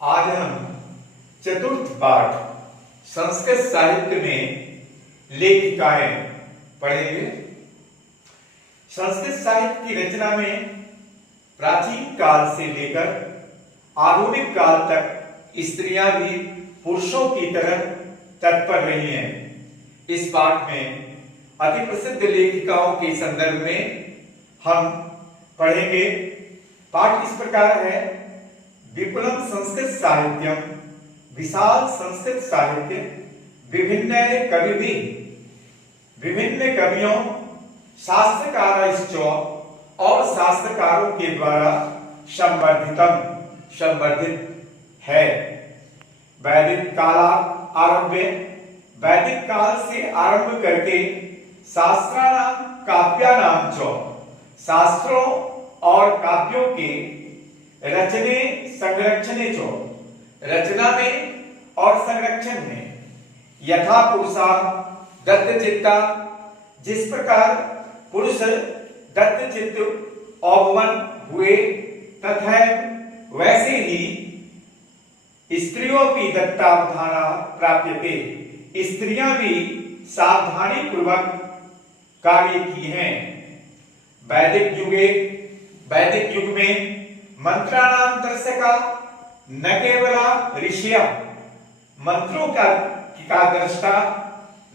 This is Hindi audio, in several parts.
आज हम चतुर्थ पाठ संस्कृत साहित्य में लेखिकाएं पढ़ेंगे। संस्कृत साहित्य की रचना में प्राचीन काल से लेकर आधुनिक काल तक स्त्रियां भी पुरुषों की तरह तत्पर रही हैं। इस पाठ में अति प्रसिद्ध लेखिकाओं के संदर्भ में हम पढ़ेंगे। पाठ इस प्रकार है: विपुलम संस्कृत साहित्यम, विशाल संस्कृत साहित्य, विभिन्न कवि, विभिन्न कवियों, शास्त्रकारश्च और शास्त्रकारों के द्वारा संवर्धित है। वैदिक काल आरंभे, वैदिक काल से आरंभ करके शास्त्राणाम काव्यानाम च, शास्त्रों और काव्यों के रचने संरक्षणे चो, रचना में और संरक्षण में, यथा पुरुषा दत्तचित्ता, जिस प्रकार पुरुष दत्तचित्त औभवन हुए तथा वैसे ही स्त्रियों की दत्तावधाना प्राप्यते, स्त्रियां भी सावधानी पूर्वक कार्य की हैं। वैदिक युग में मंत्राणाम दर्शका न केवल ऋषिया, मंत्रों का दृष्टा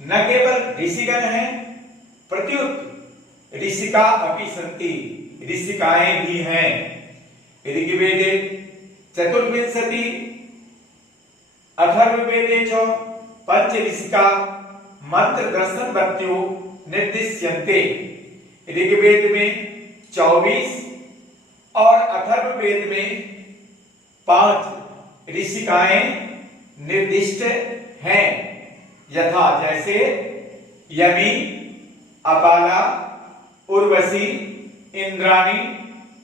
न केवल ऋषिगण हैं, प्रत्युत ऋषिका अपि सन्ति, ऋषिकाएं भी हैं। ऋग्वेदे चतुर्विंशति, अथर्ववेदे च पंच ऋषिका मंत्र दर्शन वक्त्यो निर्दिश्यन्ते। ऋग्वेद में 24 और अथर्ववेद में 5 ऋषिकाएं निर्दिष्ट हैं, यथा जैसे यमी, अपाला, उर्वशी, इंद्राणी,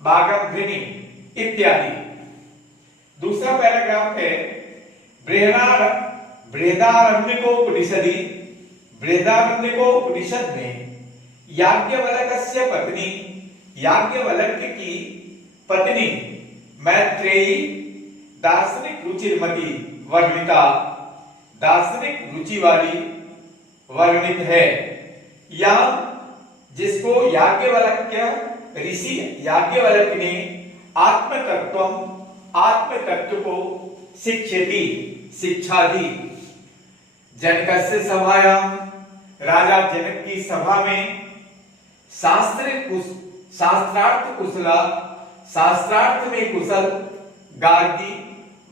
बागभ्रिनी इत्यादि। दूसरा पैराग्राफ है बृहदारण्यकोपनिषदि, बृहदारण्यकोपनिषद में याज्ञवल्क्य पत्नी, याज्ञवल्क्य की पत्नी मैत्रेयी दार्शनिक रुचिर्मती वर्णिता, दार्शनिक रुचि वाली वर्णित है। या जिसको याज्ञवल्क्य ऋषि याज्ञवल्क्य ने आत्म तत्व को शिक्षयति, शिक्षा दी। जनकस्य सभायाम, राजा जनक की सभा में शास्त्रार्थ में कुशल गार्गी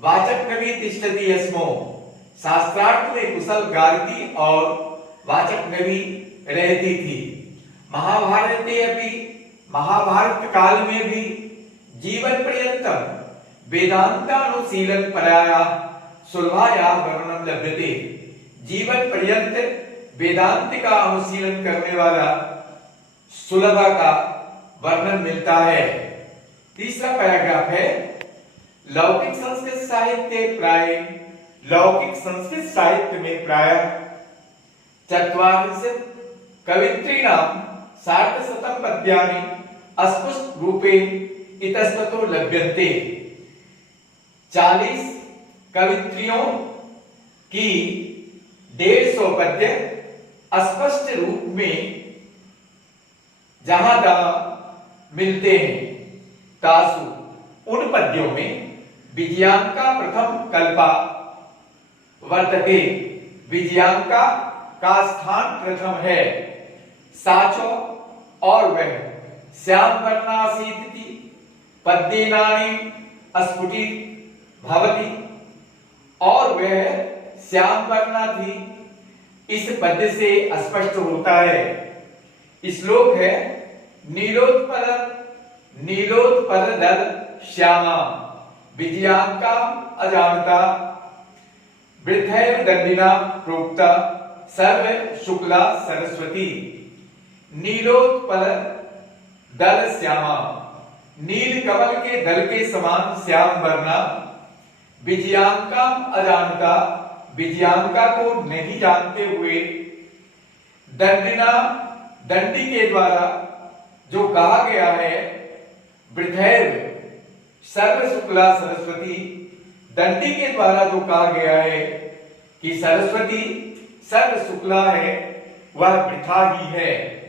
वाचक कवि तिष्ठति यस्मो, शास्त्रार्थ में कुशल गार्गी और वाचक कवि रहती थी। महाभारत काल में भी जीवन पर्यंत वेदांतानुशीलन पराया सुलभाया वर्णन लभ्यते, जीवन पर्यंत वेदांत का अनुशीलन करने वाला सुलभा का वर्णन मिलता है। तीसरा पैराग्राफ है लौकिक संस्कृत साहित्य में प्राय चत्वारिंशत् कवित्रीणाम सार्धशतं पद्यानि अस्पष्ट रूपे इतस्ततो लभ्यन्ते। 40 कवित्रियों की 150 पद्य अस्पष्ट रूप में जहां तहां मिलते हैं। तासु, उन पद्यों में विजयांका प्रथम कल्पा वर्तते, विजयांका का स्थान प्रथम है। साचो, और वह श्याम वर्णासीति पद्येनानि अस्फुटी भवति, और वह श्याम वर्णा थी, इस पद्य से स्पष्ट होता है। श्लोक है नीलोत्पल दल श्यामा विजयांका अजानता वृद्धैव दंडिना प्रोक्ता सर्व शुक्ला सरस्वती। नीलोत्पल दल श्यामा, नील कमल के दल के समान श्याम वर्णा, विजयांका अजानता, विजयांका को नहीं जानते हुए, दंडिना, दंडी के द्वारा जो कहा गया है, वृद्धैव सर्व शुक्ला सरस्वती, दंडी के द्वारा जो कहा गया है कि सरस्वती सर्व शुक्ला है, वह वृथा ही है।